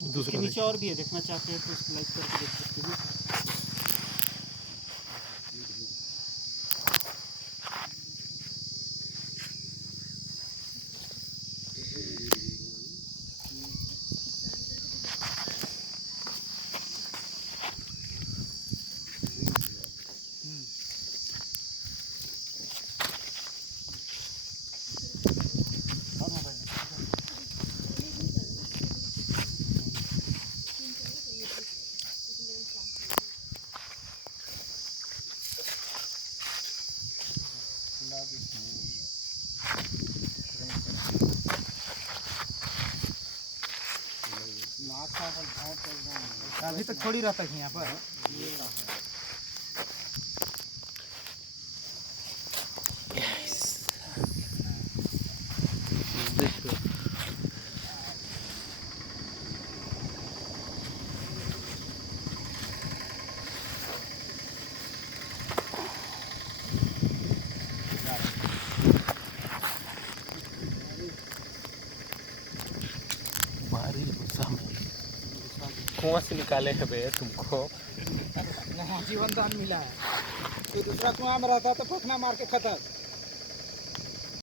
इसके नीचे और भी है, देखना चाहते हैं तो उसको लाइक करके देख सकते हैं। अभी तक थोड़ी रहता है यहाँ पर। कुआं से निकाले है बे तुमको। जीवन दान मिला है। तो दूसरा कुआं में रहता तो फटना मार के खत्म।